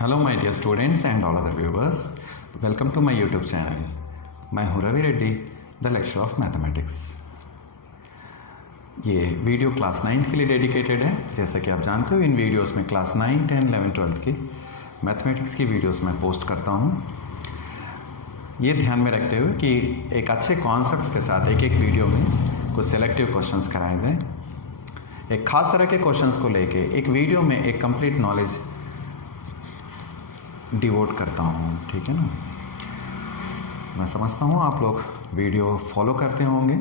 Hello my dear students and all other viewers. Welcome to my YouTube channel. मैं हूँ Ravi Reddy, the lecturer of mathematics. ये video class 9th के लिए dedicated है। जैसा कि आप जानते हो इन वीडियोस में क्लास 9, 10, 11, 12 की मैथमेटिक्स की वीडियोस मैं पोस्ट करता हूँ। ये ध्यान में रखते हुए कि एक अच्छे कॉन्सेप्ट्स के साथ एक वीडियो में कुछ सेलेक्टिव क्वेश्चंस कराए जाएँ। एक खास तरह के क्वेश्चंस को लेके एक वीडियो में एक कंप्लीट नॉलेज डिवोट करता हूँ, ठीक है ना। मैं समझता हूँ आप लोग वीडियो फॉलो करते होंगे।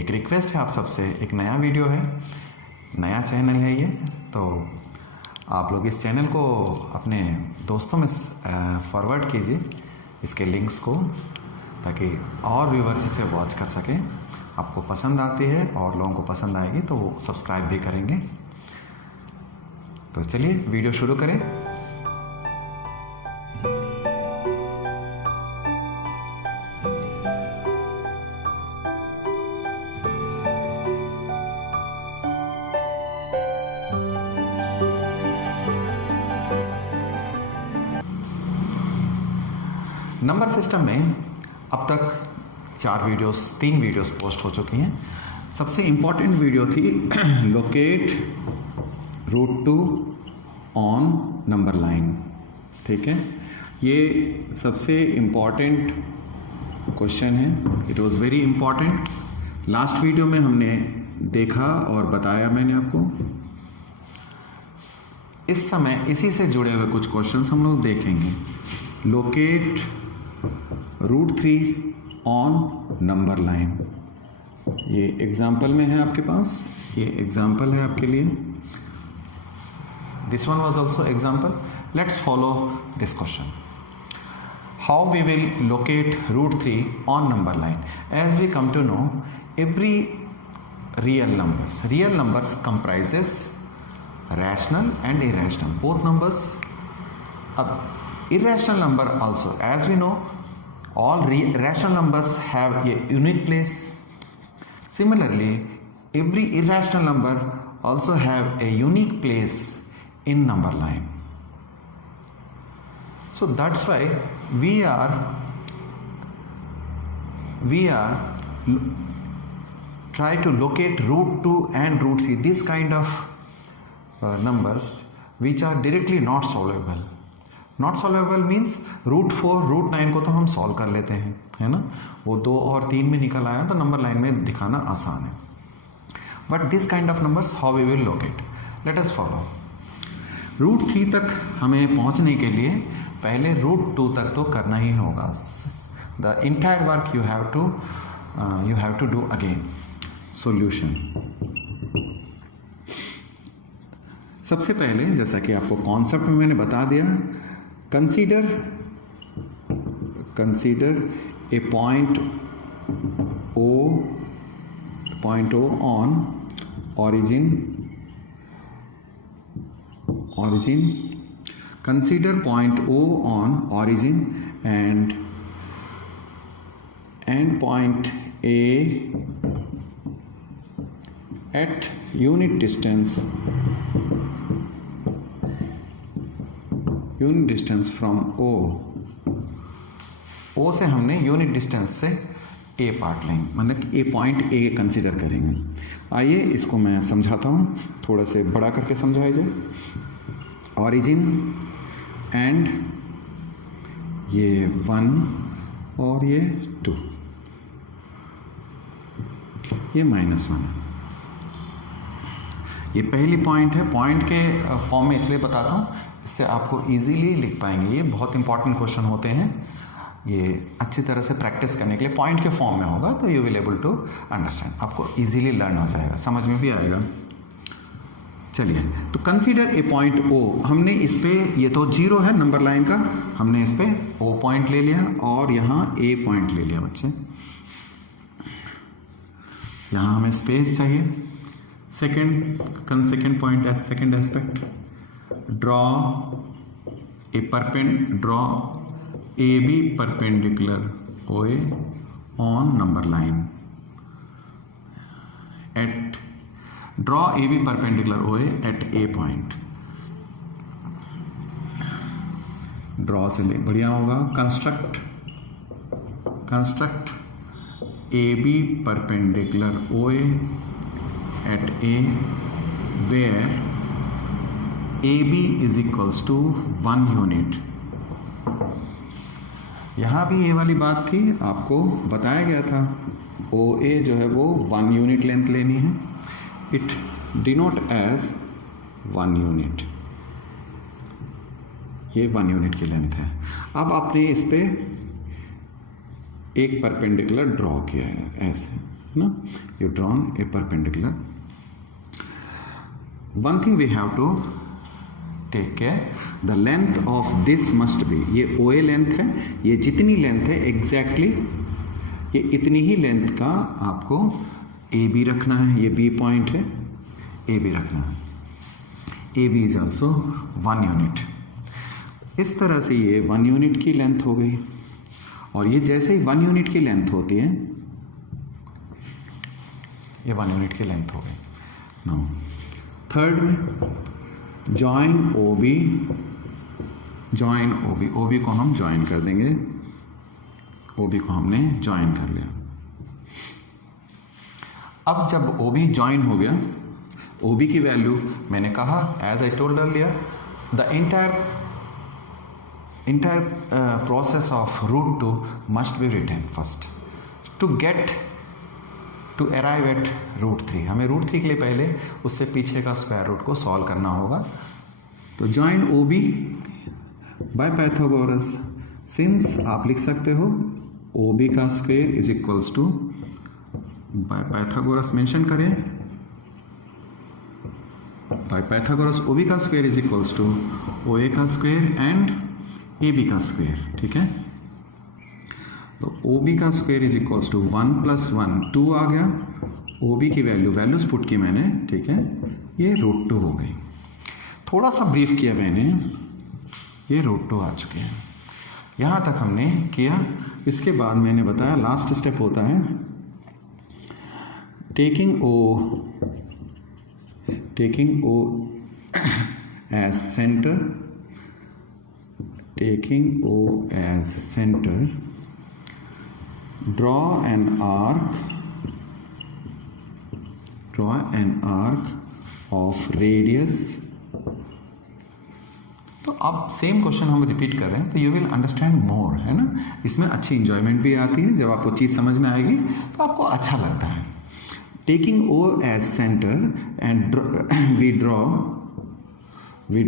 एक रिक्वेस्ट है आप सबसे, एक नया वीडियो है, नया चैनल है ये, तो आप लोग इस चैनल को अपने दोस्तों में फॉरवर्ड कीजिए इसके लिंक्स को, ताकि और व्यूवर्स इसे वॉच कर सकें। आपको पसंद आती है और लोगों को पसंद आएगी तो वो सब्सक्राइब भी करेंगे। तो चलिए वीडियो शुरू करें। नंबर सिस्टम में अब तक 3 वीडियोस पोस्ट हो चुकी हैं। सबसे इम्पॉर्टेंट वीडियो थी locate root 2 on number line, ठीक है। ये सबसे इम्पॉर्टेंट क्वेश्चन है। It was very important. Last video में हमने देखा और बताया मैंने आपको। इस समय इसी से जुड़े हुए कुछ क्वेश्चंस हम लोग देखेंगे। Locate root 3 on number line, ये एग्जाम्पल में है आपके पास, ये एग्जाम्पल है आपके लिए। This one was also example. Let's follow this question. How we will locate root 3 on number line? As we come to know, every real numbers comprises rational and irrational, both numbers. Irrational number also, as we know, all rational numbers have a unique place. Similarly, every irrational number also have a unique place in number line. So that's why we are try to locate root 2 and root 3, this kind of numbers which are directly not solvable. Not solvable means root 4, root 9 को तो हम solve कर लेते हैं, है ना। वो 2 और 3 में निकल आया तो नंबर लाइन में दिखाना आसान है। But this kind of numbers how we will locate? Let us follow. Root 3 तक हमें पहुंचने के लिए पहले रूट 2 तक तो करना ही होगा। The entire work you have to do again. Solution, सबसे पहले जैसा कि आपको कॉन्सेप्ट में मैंने बता दिया, consider a point O on origin, consider point O on origin and point A at unit distance from O से हमने यूनिट डिस्टेंस से A पार्ट लेंगे, मतलब A पॉइंट A कंसीडर करेंगे। आइए इसको मैं समझाता हूँ, थोड़ा से बड़ा करके समझाया जाए। ऑरिजिन एंड ये 1 और ये 2, ये -1, ये पहली पॉइंट है। पॉइंट के फॉर्म में इसलिए बताता हूँ, इससे आपको इजीली लिख पाएंगे। ये बहुत इंपॉर्टेंट क्वेश्चन होते हैं, ये अच्छी तरह से प्रैक्टिस करने के लिए पॉइंट के फॉर्म में होगा तो you will able to understand, आपको इजीली लर्न हो जाएगा, समझ में भी आएगा। चलिए, तो कंसीडर ए पॉइंट O, हमने इस पे, ये तो 0 है नंबर लाइन का, हमने इस पे O पॉइंट ले लिया और यहाँ A पॉइंट ले लिया बच्चे। यहाँ हमें स्पेस चाहिए। Second point as second aspect, draw AB perpendicular OA on number line. Draw AB perpendicular OA at A point. Draw से बढ़िया होगा। Construct A B perpendicular O at A where A B is equals to 1 unit. यहाँ भी ये वाली बात थी, आपको बताया गया था ओ ए जो है वो 1 यूनिट लेंथ लेनी है। इट डिनोट एज 1 यूनिट, ये 1 यूनिट की लेंथ है। अब आपने इस पे एक परपेंडिकुलर ड्रॉ किया है ऐसे ना, you drawn a perpendicular. One thing we have to take care, the length of this must be, ये ओ ए लेंथ है, ये जितनी लेंथ है एग्जैक्टली ये इतनी ही लेंथ का आपको ए बी रखना है। ये बी पॉइंट है, ए बी रखना है। A B is also 1 unit. इस तरह से ये 1 यूनिट की लेंथ हो गई, और ये जैसे ही 1 यूनिट की लेंथ होती है, ये 1 यूनिट की लेंथ हो गई। नाउ थर्ड में join O B, join O B, O B को हम ज्वाइन कर देंगे, ओ बी को हमने ज्वाइन कर लिया। अब जब ओ बी ज्वाइन हो गया, ओ बी की वैल्यू मैंने कहा as I told earlier, the entire process of root 2 must be written first to arrive at root 3। हमें root 3 के लिए पहले उससे पीछे का स्क्वायर रूट को सॉल्व करना होगा। तो join OB by Pythagoras, since आप लिख सकते हो OB का square is equals to, by Pythagoras mention करें, बाय पाइथागोरस OB का square is equals to OA का स्क्वायर एंड AB का स्क्वायर। ठीक है, तो OB का स्क्वायर इज इक्वल्स टू 1 + 1 2 आ गया। OB की वैल्यूज पुट की मैंने, ठीक है, ये √2 हो गई। थोड़ा सा ब्रीफ किया मैंने, ये √2 आ चुके हैं। यहाँ तक हमने किया। इसके बाद मैंने बताया लास्ट स्टेप होता है taking O as center, taking O as center, draw an arc of radius। तो अब सेम क्वेश्चन हम रिपीट कर रहे हैं, तो यू विल अंडरस्टैंड मोर, है ना। इसमें अच्छी इंजॉयमेंट भी आती है, जब आपको चीज़ समझ में आएगी तो आपको अच्छा लगता है। Taking O as center and we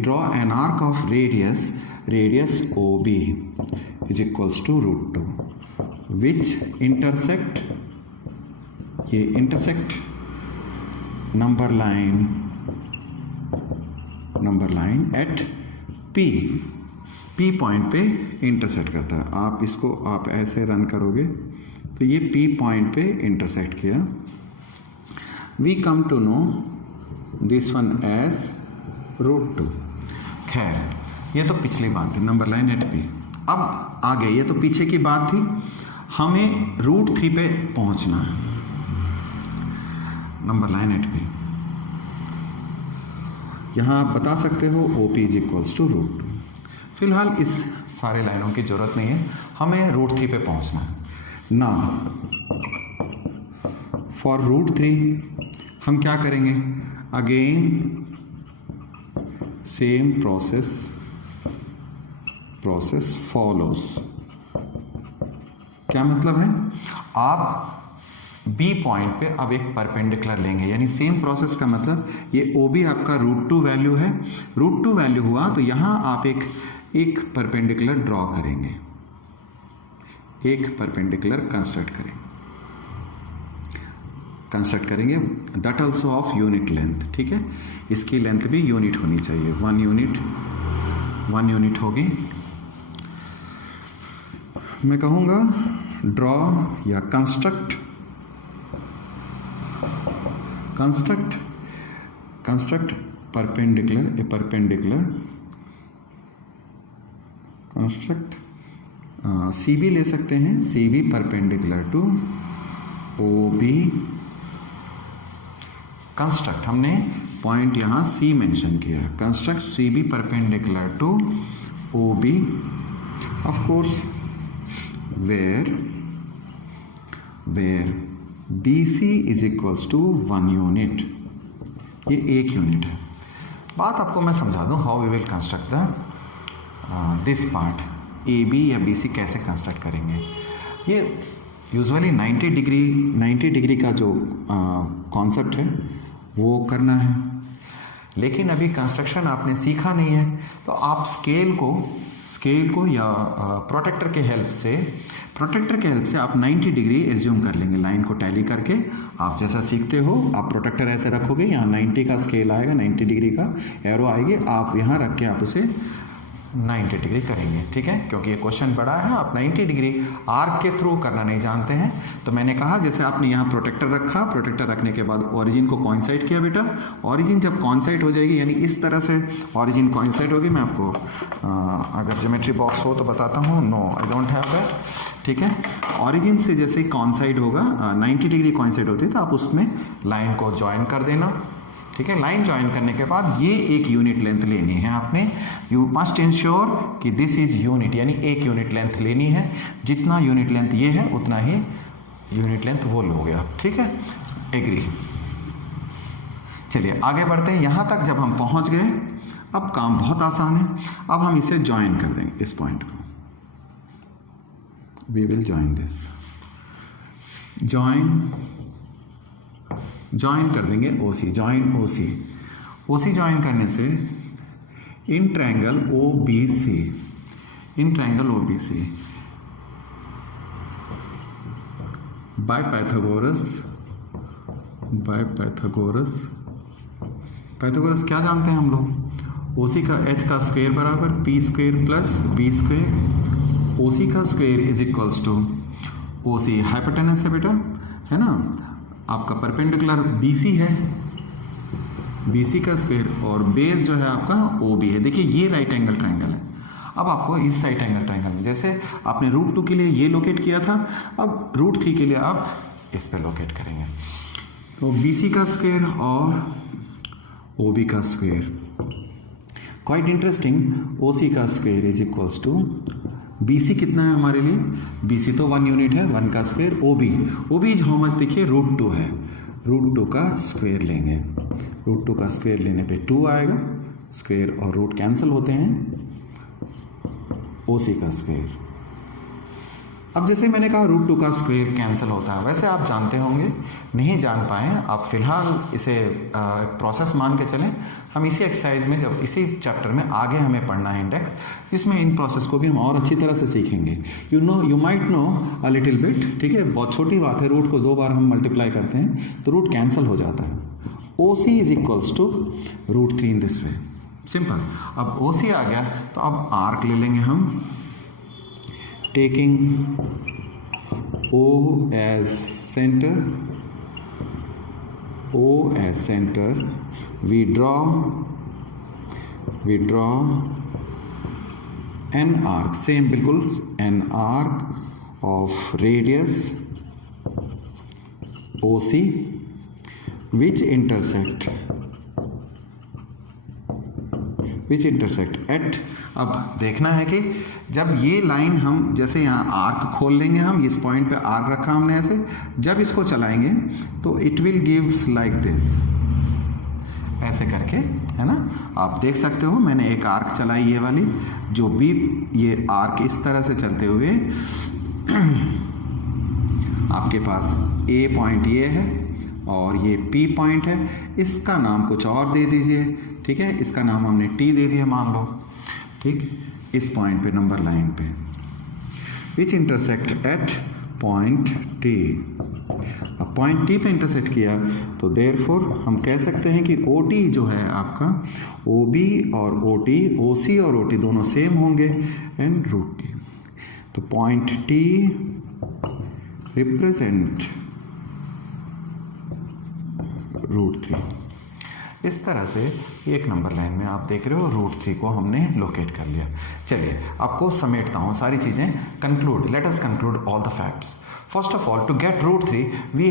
draw an arc of radius OB is equals to √2, which intersect number line at P point पे इंटरसेक्ट करता है। आप इसको आप ऐसे रन करोगे तो ये P पॉइंट पे इंटरसेक्ट किया। We come to know this one as √2। खैर, ये तो पिछली बात थी, नंबर लाइन एट P। अब आगे, ये तो पीछे की बात थी, हमें √3 पे पहुंचना है, नंबर लाइन एट P। यहाँ आप बता सकते हो OP इज इक्वल्स टू √2। फिलहाल इस सारे लाइनों की जरूरत नहीं है, हमें √3 पे पहुंचना है ना। फॉर √3 हम क्या करेंगे, अगेन सेम प्रोसेस फॉलोस। क्या मतलब है, आप B पॉइंट पे अब एक परपेंडिकुलर लेंगे, यानी सेम प्रोसेस का मतलब ये OB आपका √2 वैल्यू है। √2 वैल्यू हुआ तो यहां आप एक परपेंडिकुलर ड्रॉ करेंगे, एक परपेंडिकुलर कंस्ट्रक्ट करेंगे that also of unit length. ठीक है, इसकी लेंथ भी यूनिट होनी चाहिए, 1 यूनिट होगी। मैं कहूँगा ड्रॉ या कंस्ट्रक्ट परपेंडिकुलर कंस्ट्रक्ट CB ले सकते हैं, CB perpendicular to OB। Construct हमने पॉइंट यहाँ C मेंशन किया, construct CB perpendicular to OB of course where BC is equals to 1 unit, ये 1 यूनिट है। बात आपको मैं समझा दूं how we will construct the this part, AB या BC कैसे कंस्ट्रक्ट करेंगे। ये यूजुअली 90 डिग्री का जो कॉन्सेप्ट है वो करना है, लेकिन अभी कंस्ट्रक्शन आपने सीखा नहीं है, तो आप स्केल को या प्रोटेक्टर के हेल्प से आप 90 डिग्री एज्यूम कर लेंगे। लाइन को टैली करके आप जैसा सीखते हो, आप प्रोटेक्टर ऐसे रखोगे, यहाँ 90 का स्केल आएगा, 90 डिग्री का एरो आएगी, आप यहाँ रख के आप उसे 90 डिग्री करेंगे, ठीक है। क्योंकि ये क्वेश्चन बड़ा है, आप 90 डिग्री आर्क के थ्रू करना नहीं जानते हैं, तो मैंने कहा जैसे आपने यहाँ प्रोटेक्टर रखा, प्रोटेक्टर रखने के बाद ओरिजिन को कॉइंसाइड किया बेटा, ओरिजिन जब कॉइंसाइड हो जाएगी, यानी इस तरह से ओरिजिन कॉइंसाइड होगी, मैं आपको अगर ज्योमेट्री बॉक्स हो तो बताता हूँ, no I don't have that, ठीक है। ओरिजिन से जैसे ही कॉइंसाइड होगा, 90 डिग्री कॉइंसाइड होती है, तो आप उसमें लाइन को ज्वाइन कर देना, ठीक है। लाइन ज्वाइन करने के बाद ये एक यूनिट लेंथ लेनी है आपने, यू मस्ट इंश्योर कि दिस इज यूनिट, यानी 1 यूनिट लेंथ लेनी है। जितना यूनिट लेंथ ये है उतना ही यूनिट लेंथ वो लोगे आप, ठीक है। एग्री। चलिए आगे बढ़ते हैं। यहां तक जब हम पहुंच गए, अब काम बहुत आसान है। अब हम इसे ज्वाइन कर देंगे, इस पॉइंट को we will join this, join कर देंगे OC, ज्वाइन OC ज्वाइन करने से in triangle OBC by Pythagoras क्या जानते हैं हम लोग, OC का H का स्क्वायर बराबर P square plus B square, OC का square is equals to OC hypotenuse है बेटा, है ना, आपका परपेंडिकुलर BC है, BC का स्क्वायर, और बेस जो है आपका OB है। देखिए ये राइट एंगल ट्रायंगल है। अब आपको इस राइट एंगल ट्रायंगल में, जैसे आपने √2 के लिए ये लोकेट किया था, अब √3 के लिए आप इस पे लोकेट करेंगे। तो BC का स्क्वायर और OB का स्क्वायर, क्वाइट इंटरेस्टिंग, OC का square is equals to BC कितना है हमारे लिए, BC तो 1 यूनिट है, 1 का square, OB is how much, देखिए √2 है, √2 का स्क्वायर लेंगे, √2 का स्क्वायर लेने पे 2 आएगा, स्क्वायर और रूट कैंसिल होते हैं, OC का स्क्वायर। अब जैसे मैंने कहा √2 का स्क्वायर कैंसिल होता है, वैसे आप जानते होंगे, नहीं जान पाए आप फिलहाल इसे प्रोसेस मान के चलें। हम इसी एक्सरसाइज में, जब इसी चैप्टर में आगे हमें पढ़ना है इंडेक्स, इसमें इन प्रोसेस को भी हम और अच्छी तरह से सीखेंगे। You might know a little bit, ठीक है, बहुत छोटी बात है, रूट को 2 बार हम मल्टीप्लाई करते हैं तो रूट कैंसिल हो जाता है। OC is equals to √3 in this way, simple. अब OC आ गया तो अब आर्क ले लेंगे हम, taking O as center, we draw an arc, same बिल्कुल, an arc of radius OC which intersect at, अब देखना है कि जब ये लाइन हम, जैसे यहाँ आर्क खोल लेंगे हम, इस पॉइंट पे आर्क रखा हमने ऐसे, जब इसको चलाएंगे तो it will gives like this, ऐसे करके, है ना। आप देख सकते हो मैंने एक आर्क चलाई ये वाली, जो भी ये आर्क इस तरह से चलते हुए आपके पास A पॉइंट ये है और ये P पॉइंट है, इसका नाम कुछ और दे दीजिए, ठीक है, इसका नाम हमने T दे दिया मान लो, ठीक। इस पॉइंट पे, नंबर लाइन पे, विच इंटरसेक्ट एट पॉइंट T, अब पॉइंट T पे इंटरसेक्ट किया तो देयरफॉर हम कह सकते हैं कि OT जो है आपका, OB और OT, OC और OT दोनों सेम होंगे, एंड √T, तो पॉइंट T रिप्रेजेंट √3। इस तरह से एक नंबर लाइन में आप देख रहे हो √3 को हमने लोकेट कर लिया। चलिए आपको समेटता हूँ सारी चीज़ें, conclude, let us conclude all the facts. First of all, to get √3 we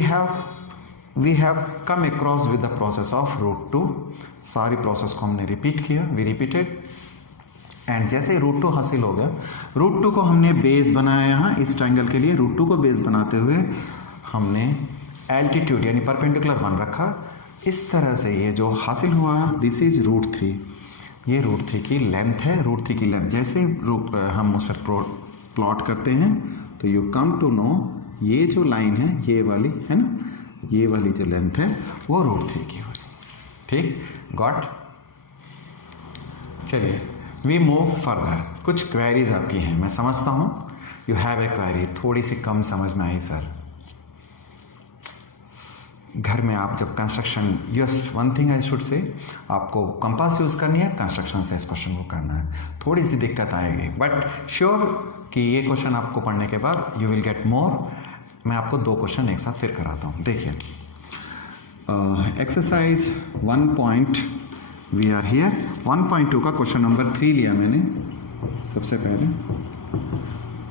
have come across with the process of √2। सारी प्रोसेस को हमने रिपीट किया, वी रिपीटेड एंड जैसे रूट टू हासिल हो गया, रूट टू को हमने बेस बनाया यहाँ इस ट्राइंगल के लिए। रूट टू को बेस बनाते हुए हमने एल्टीट्यूड यानी परपेंडिकुलर 1 रखा। इस तरह से ये जो हासिल हुआ, दिस इज रूट 3, ये रूट 3 की लेंथ है। रूट 3 की लेंथ जैसे हम उस पर प्लॉट करते हैं तो यू कम टू नो ये जो लाइन है ये वाली है ना, ये वाली जो लेंथ है वो रूट 3 की होगी। ठीक, गॉट। चलिए वी मूव फर्दर। कुछ क्वेरीज आपकी हैं, मैं समझता हूँ यू हैव ए क्वेरी, थोड़ी सी कम समझ में आई सर। घर में आप जब construction, yes one thing I should say, आपको कंपास यूज़ करनी है, कंस्ट्रक्शन से इस क्वेश्चन को करना है। थोड़ी सी दिक्कत आएगी बट श्योर कि ये क्वेश्चन आपको पढ़ने के बाद यू विल गेट मोर। मैं आपको 2 क्वेश्चन एक साथ फिर कराता हूँ। देखिए एक्सरसाइज 1. वी आर हियर 1.2 का क्वेश्चन नंबर 3 लिया मैंने सबसे पहले।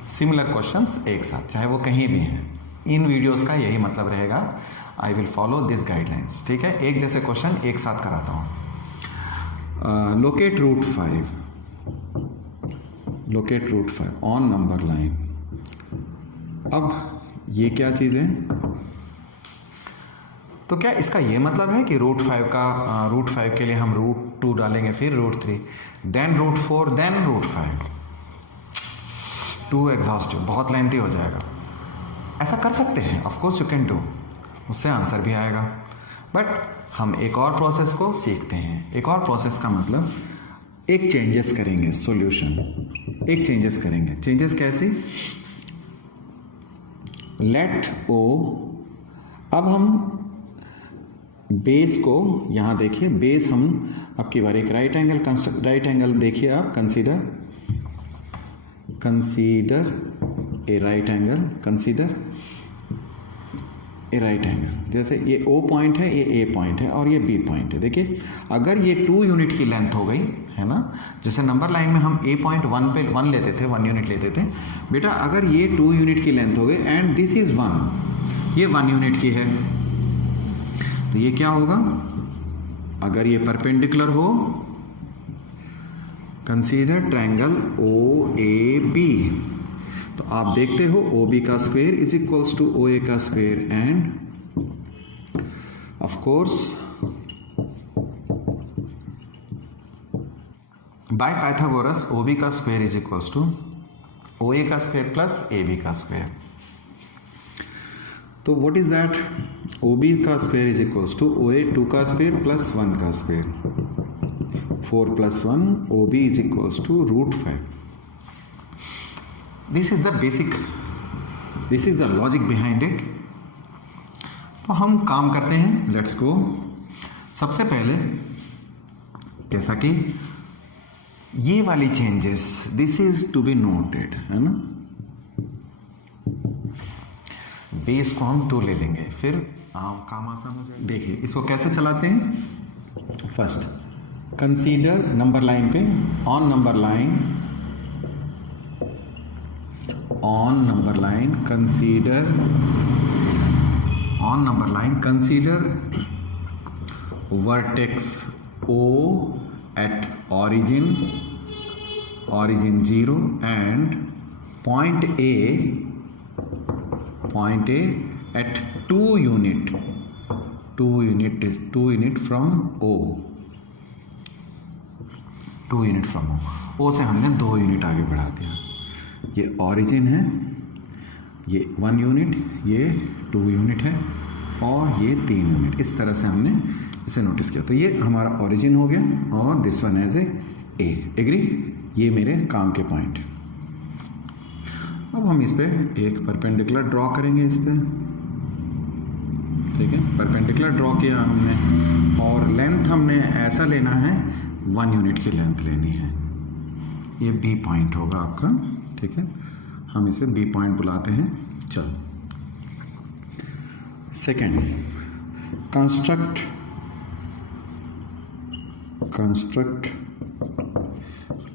सिमिलर क्वेश्चंस एक साथ, चाहे वो कहीं भी हैं। इन वीडियोस का यही मतलब रहेगा, I will follow this guidelines. ठीक है, एक जैसे क्वेश्चन एक साथ कराता हूँ। Locate root 5, locate root 5 on number line. अब ये क्या चीज़ है, तो क्या इसका ये मतलब है कि रूट 5 के लिए हम रूट 2 डालेंगे, फिर root 3, then root 4, then root 5? Too exhaustive, बहुत लेंथी हो जाएगा। ऐसा कर सकते हैं, of course you can do, उससे आंसर भी आएगा। बट हम एक और प्रोसेस को सीखते हैं। एक और प्रोसेस का मतलब एक चेंजेस करेंगे, सॉल्यूशन एक चेंजेस करेंगे। चेंजेस कैसे, लेट ओ, अब हम बेस को यहाँ देखिए, बेस हम आपकी बार एक राइट एंगल देखिए आप, consider a right angle, consider a right angle. जैसे ये O पॉइंट है, ये A पॉइंट है और ये B पॉइंट है। देखिए अगर ये 2 यूनिट की लेंथ हो गई है ना, जैसे नंबर लाइन में हम A पॉइंट 1 पे 1 लेते थे, 1 यूनिट लेते थे बेटा। अगर ये 2 यूनिट की लेंथ हो गई एंड दिस इज 1, ये 1 यूनिट की है, तो ये क्या होगा, अगर ये परपेंडिकुलर हो, कंसीडर ट्रायंगल OAB, तो आप देखते हो OB का square is equals to OA का square and of course by Pythagoras OB का square is equals to OA का स्क्वायर प्लस AB का स्क्वायर। तो व्हाट इज दैट, OB का square is equals to OA 2 का square plus 1 का square, 4 + 1 OB is equals to root 5। This is the basic, this is the logic behind it. तो हम काम करते हैं, लेट्स गो। सबसे पहले जैसा कि ये वाली changes, this is to be noted, है ना। बेस को हम 2 ले लेंगे, फिर काम आसान हो जाएगा। देखिए इसको कैसे चलाते हैं। फर्स्ट कंसीडर नंबर लाइन पे, on number line, consider on number line, consider vertex O at origin 0 and point A at 2 unit from O, 2 unit from O से हमने 2 यूनिट आगे बढ़ा दिया। ये ऑरिजिन है, ये 1 यूनिट, ये 2 यूनिट है और ये 3 यूनिट। इस तरह से हमने इसे नोटिस किया। तो ये हमारा ऑरिजिन हो गया और this one as a agree. ये मेरे काम के पॉइंट। अब हम इस पे एक परपेंडिकुलर ड्रॉ करेंगे इस पे, ठीक है। परपेंडिकुलर ड्रॉ किया हमने और लेंथ हमने ऐसा लेना है, 1 यूनिट की लेंथ लेनी है। ये B पॉइंट होगा आपका, ठीक है। हम इसे B पॉइंट बुलाते हैं। चलो second, construct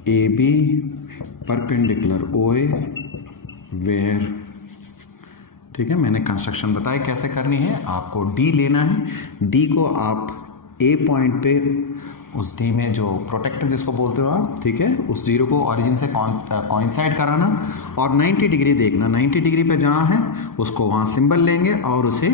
AB perpendicular OA where, ठीक है। मैंने कंस्ट्रक्शन बताया कैसे करनी है। आपको D लेना है, D को आप A पॉइंट पे उस डी में जो प्रोटेक्टर जिसको बोलते हो आप, ठीक है, उस जीरो को ओरिजिन से कोइंसाइड कराना और 90 डिग्री देखना, 90 डिग्री पे जहाँ है उसको वहाँ सिंबल लेंगे और उसे,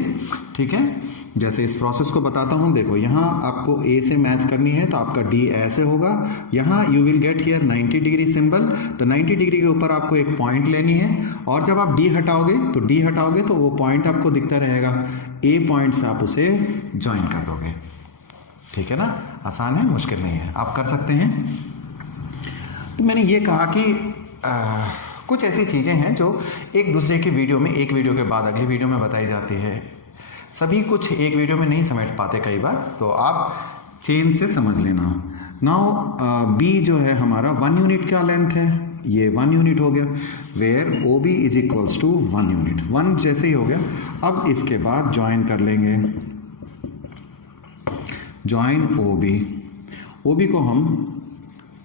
ठीक है, जैसे इस प्रोसेस को बताता हूँ। देखो यहाँ आपको ए से मैच करनी है तो आपका डी ऐसे होगा, यहाँ you will get here 90 degree symbol, तो 90 डिग्री के ऊपर आपको एक पॉइंट लेनी है और जब आप डी हटाओगे तो वो पॉइंट आपको दिखता रहेगा, ए पॉइंट से आप उसे ज्वाइन कर दोगे, ठीक है ना। आसान है, मुश्किल नहीं है, आप कर सकते हैं। तो मैंने ये कहा कि कुछ ऐसी चीज़ें हैं जो एक दूसरे की वीडियो में, एक वीडियो के बाद अगली वीडियो में बताई जाती है। सभी कुछ एक वीडियो में नहीं समझ पाते कई बार, तो आप चेन से समझ लेना। नाउ बी जो है हमारा 1 यूनिट का लेंथ है, ये 1 यूनिट हो गया, where O B is equals to 1 unit, 1 जैसे ही हो गया। अब इसके बाद ज्वाइन कर लेंगे, ज्वाइन ओ बी को हम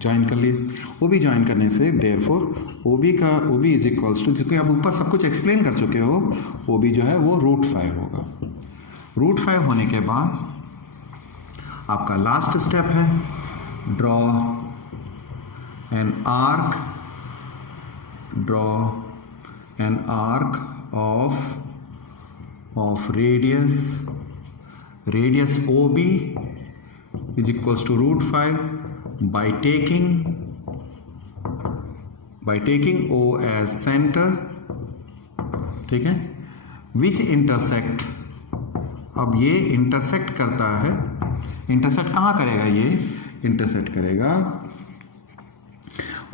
ज्वाइन कर लिए। ओ बी ज्वाइन करने से therefore O B is equals to, क्योंकि आप ऊपर सब कुछ एक्सप्लेन कर चुके हो, ओ बी जो है वो √5 होगा। √5 होने के बाद आपका लास्ट स्टेप है draw an arc of radius OB is equals to √5 by taking O as center, ठीक है, which intersect, अब ये इंटरसेक्ट करता है, इंटरसेक्ट कहाँ करेगा, ये इंटरसेक्ट करेगा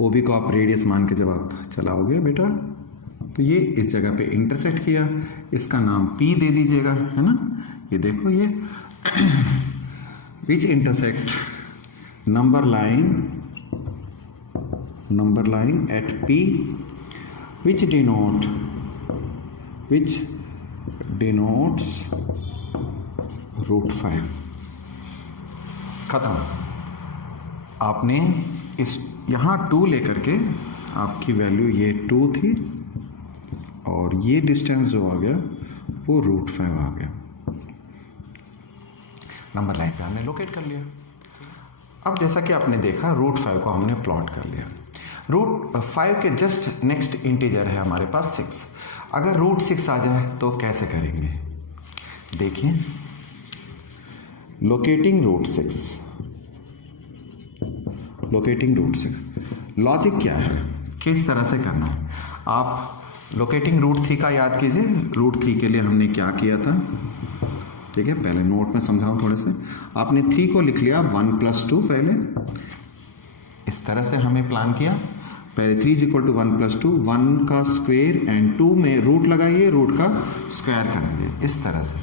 OB को आप रेडियस मान के जब आप चलाओगे बेटा तो ये इस जगह पे इंटरसेक्ट किया, इसका नाम P दे दीजिएगा, है ना। ये देखो ये which intersect number line at P which denotes √5। खत्म। आपने इस यहाँ 2 लेकर के आपकी वैल्यू ये 2 थी और ये डिस्टेंस जो आ गया वो √5 आ गया, नंबर लाइन पे हमने लोकेट कर लिया। अब जैसा कि आपने देखा √5 को हमने प्लॉट कर लिया। √5 के जस्ट नेक्स्ट इंटीजर है हमारे पास 6। अगर √6 आ जाए तो कैसे करेंगे, देखिए, लोकेटिंग √6, लॉजिक क्या है, किस तरह से करना है। आप लोकेटिंग √3 का याद कीजिए, √3 के लिए हमने क्या किया था, ठीक है, पहले नोट में समझाऊं थोड़े से। आपने 3 को लिख लिया 1 + 2, पहले इस तरह से हमें प्लान किया, पहले 3 = 1 + 2, 1 का स्क्वायर एंड 2 में रूट लगाइए, रूट का स्क्वायर करेंगे, इस तरह से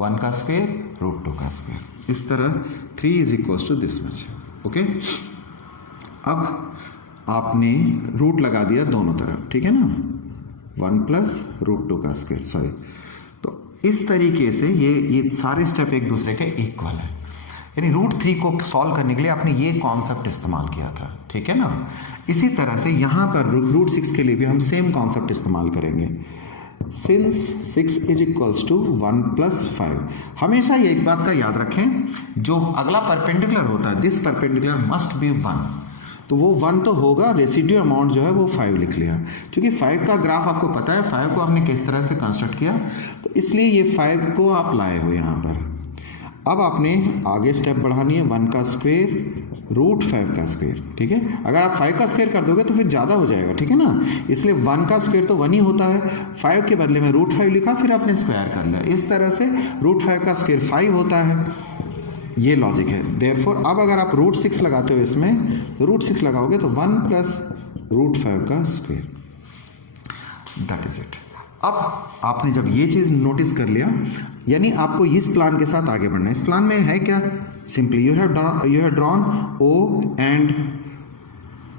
1 का स्क्वायर √2 का स्क्वायर, इस तरह 3 = दिस मच, ओके। अब आपने रूट लगा दिया दोनों तरफ, ठीक है ना, 1 + √2 का स्क्वायर, सॉरी। तो इस तरीके से ये सारे स्टेप एक दूसरे के इक्वल है, यानी √3 को सॉल्व करने के लिए आपने ये कॉन्सेप्ट इस्तेमाल किया था, ठीक है ना। इसी तरह से यहाँ पर √6 के लिए भी हम सेम कॉन्सेप्ट इस्तेमाल करेंगे। सिंस 6 = 1 + 5, हमेशा ये एक बात का याद रखें, जो अगला परपेंडिकुलर होता है, दिस परपेंडिकुलर मस्ट बी 1, तो वो 1 तो होगा, रेसिड्यू अमाउंट जो है वो 5 लिख लिया, क्योंकि 5 का ग्राफ आपको पता है, 5 को हमने किस तरह से कंस्ट्रक्ट किया, तो इसलिए ये 5 को आप लाए हो यहाँ पर। अब आपने आगे स्टेप बढ़ानी है, 1 का स्क्वायर √5 का स्क्वायर, ठीक है। अगर आप 5 का स्क्वायर कर दोगे तो फिर ज़्यादा हो जाएगा, ठीक है ना, इसलिए 1 का स्क्वायर तो 1 ही होता है, 5 के बदले में √5 लिखा, फिर आपने स्क्वायर कर लिया, इस तरह से √5 का स्क्वायर 5 होता है, ये लॉजिक है। देयरफॉर अब अगर आप √6 लगाते हो इसमें, तो √6 लगाओगे तो 1 + √5 का स्क्वायर, दैट इज इट। अब आपने जब ये चीज़ नोटिस कर लिया, यानी आपको इस प्लान के साथ आगे बढ़ना है। इस प्लान में है क्या, simply you have drawn O and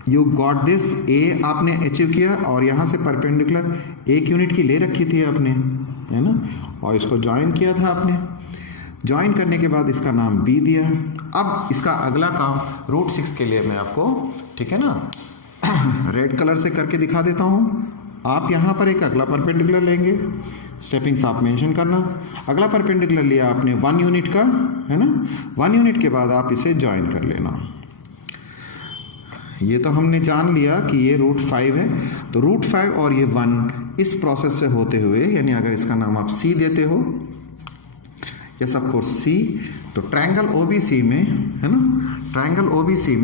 you got this, A आपने अचीव किया और यहाँ से परपेंडिकुलर 1 यूनिट की ले रखी थी आपने, है ना, और इसको ज्वाइन किया था आपने। ज्वाइन करने के बाद इसका नाम B दिया। अब इसका अगला काम √6 के लिए मैं आपको, ठीक है ना, रेड कलर से करके दिखा देता हूँ। आप यहाँ पर एक अगला परपेंडिकुलर लेंगे, स्टेपिंग्स आप मेंशन करना। अगला परपेंडिकुलर लिया आपने 1 यूनिट का, है ना। 1 यूनिट के बाद आप इसे ज्वाइन कर लेना। ये तो हमने जान लिया कि ये √5 है, तो √5 और ये 1 इस प्रोसेस से होते हुए, यानी अगर इसका नाम आप C देते हो, यस ऑफ कोर्स C, तो ट्रायंगल OBC में, है ना, ट्रायंगल OBC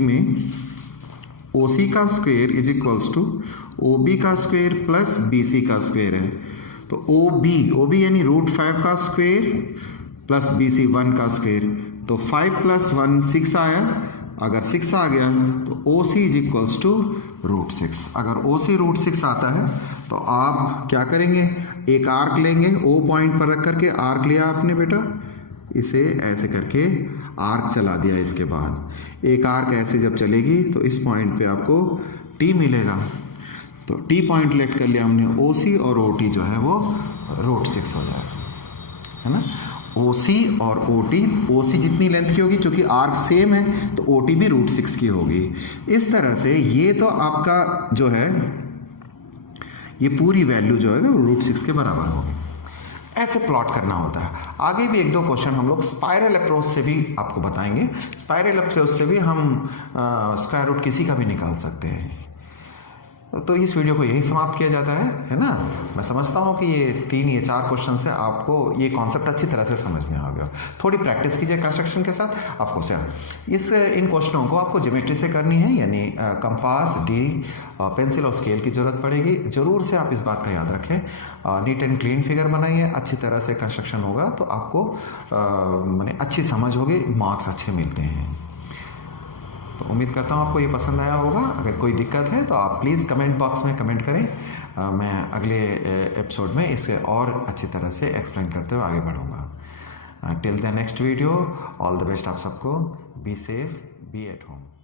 में OC का square is equals to OB का स्क्वायर प्लस BC का स्क्वायर है। तो OB यानी √5 का स्क्वायर प्लस BC 1 का स्क्वायर, तो 5 + 1 6 आया। अगर 6 आ गया तो OC इज इक्वल्स टू √6। अगर OC √6 आता है तो आप क्या करेंगे, एक आर्क लेंगे, O पॉइंट पर रख करके आर्क लिया आपने बेटा, इसे ऐसे करके आर्क चला दिया। इसके बाद एक आर्क ऐसे जब चलेगी तो इस पॉइंट पे आपको T मिलेगा। तो T पॉइंट लेट कर लिया हमने, OC और OT जो है वो √6 हो जाएगा, है ना। OC और OC जितनी लेंथ की होगी, क्योंकि आर्क सेम है तो OT भी √6 की होगी। इस तरह से ये तो आपका जो है ये पूरी वैल्यू जो है √6 के बराबर होगी। ऐसे प्लॉट करना होता है। आगे भी 1-2 क्वेश्चन हम लोग स्पाइरल अप्रोच से भी आपको बताएंगे। स्पाइरल अप्रोच से भी हम स्क्वायर रूट किसी का भी निकाल सकते हैं। तो इस वीडियो को यही समाप्त किया जाता है ना। मैं समझता हूँ कि ये 3 या 4 क्वेश्चन से आपको ये कॉन्सेप्ट अच्छी तरह से समझ में आ गया। थोड़ी प्रैक्टिस कीजिए कंस्ट्रक्शन के साथ। ऑफ कोर्स इन क्वेश्चनों को आपको ज्योमेट्री से करनी है, यानी कंपास, डी, पेंसिल और स्केल की जरूरत पड़ेगी। ज़रूर से आप इस बात का याद रखें। नीट एंड क्लीन फिगर बनाइए, अच्छी तरह से कंस्ट्रक्शन होगा तो आपको माने अच्छी समझ होगी, मार्क्स अच्छे मिलते हैं। तो उम्मीद करता हूँ आपको ये पसंद आया होगा। अगर कोई दिक्कत है तो आप प्लीज़ कमेंट बॉक्स में कमेंट करें। मैं अगले एपिसोड में इसे और अच्छी तरह से एक्सप्लेन करते हुए आगे बढ़ूँगा। Till the next video, all the best आप सबको। Be safe, be at home.